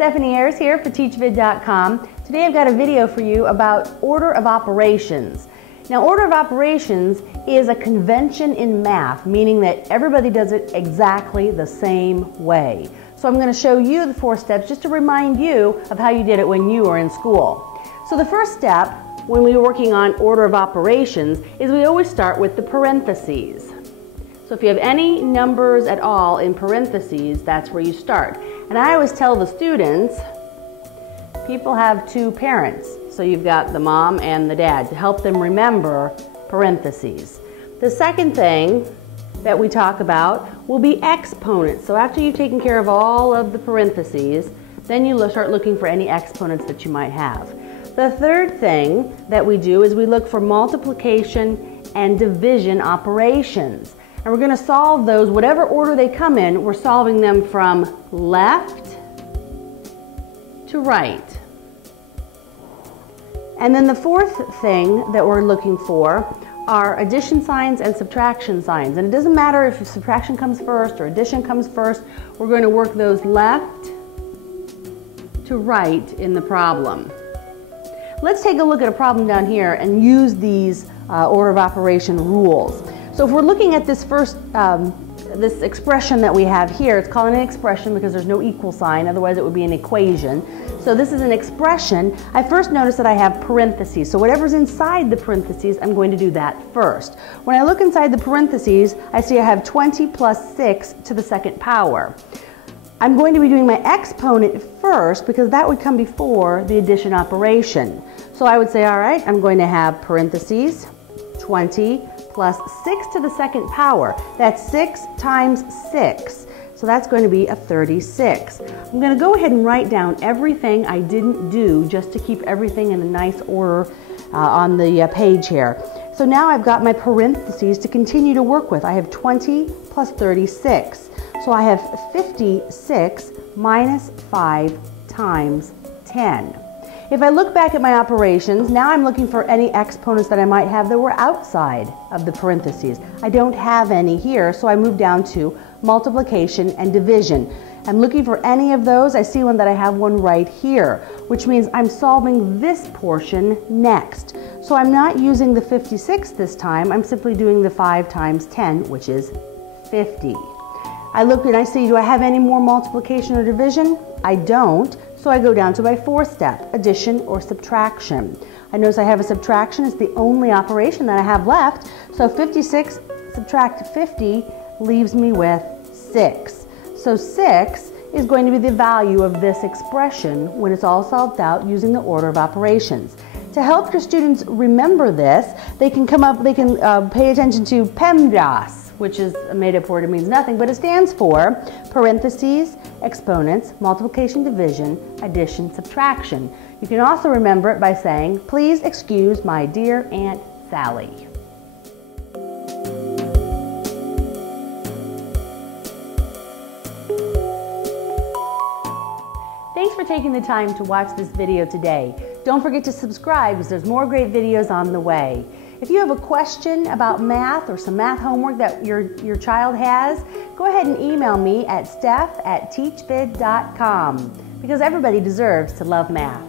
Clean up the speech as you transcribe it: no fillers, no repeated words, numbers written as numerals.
Stephanie Ayers here for teachvid.com. Today I've got a video for you about order of operations. Now, order of operations is a convention in math, meaning that everybody does it exactly the same way. So I'm going to show you the 4 steps just to remind you of how you did it when you were in school. So the first step when we were working on order of operations is we always start with the parentheses. So if you have any numbers at all in parentheses, that's where you start. And I always tell the students, people have 2 parents. So you've got the mom and the dad to help them remember parentheses. The second thing that we talk about will be exponents. So after you've taken care of all of the parentheses, then you start looking for any exponents that you might have. The third thing that we do is we look for multiplication and division operations. And we're going to solve those, whatever order they come in, we're solving them from left to right. And then the fourth thing that we're looking for are addition signs and subtraction signs. And it doesn't matter if subtraction comes first or addition comes first, we're going to work those left to right in the problem. Let's take a look at a problem down here and use these order of operation rules. So if we're looking at this first, this expression that we have here, it's called an expression because there's no equal sign, otherwise it would be an equation. So this is an expression. I first notice that I have parentheses. So whatever's inside the parentheses, I'm going to do that first. When I look inside the parentheses, I see I have 20 plus 6 to the second power. I'm going to be doing my exponent first because that would come before the addition operation. So I would say, all right, I'm going to have parentheses 20 plus 6 to the second power. That's 6 times 6. So that's going to be a 36. I'm going to go ahead and write down everything I didn't do just to keep everything in a nice order on the page here. So now I've got my parentheses to continue to work with. I have 20 plus 36. So I have 56 minus 5 times 10. If I look back at my operations, now I'm looking for any exponents that I might have that were outside of the parentheses. I don't have any here, so I move down to multiplication and division. I'm looking for any of those. I see one that I have one right here, which means I'm solving this portion next. So I'm not using the 56 this time. I'm simply doing the 5 times 10, which is 50. I look and I see, do I have any more multiplication or division? I don't. So I go down to my 4th step, addition or subtraction. I notice I have a subtraction. It's the only operation that I have left. So 56 subtract 50 leaves me with 6. So 6 is going to be the value of this expression when it's all solved out using the order of operations. To help your students remember this, they can pay attention to PEMDAS, which is a made-up word. It means nothing, but it stands for parentheses, exponents, multiplication, division, addition, subtraction. You can also remember it by saying, please excuse my dear Aunt Sally. Thanks for taking the time to watch this video today. Don't forget to subscribe because there's more great videos on the way. If you have a question about math or some math homework that your child has, go ahead and email me at steph@teachvid.com because everybody deserves to love math.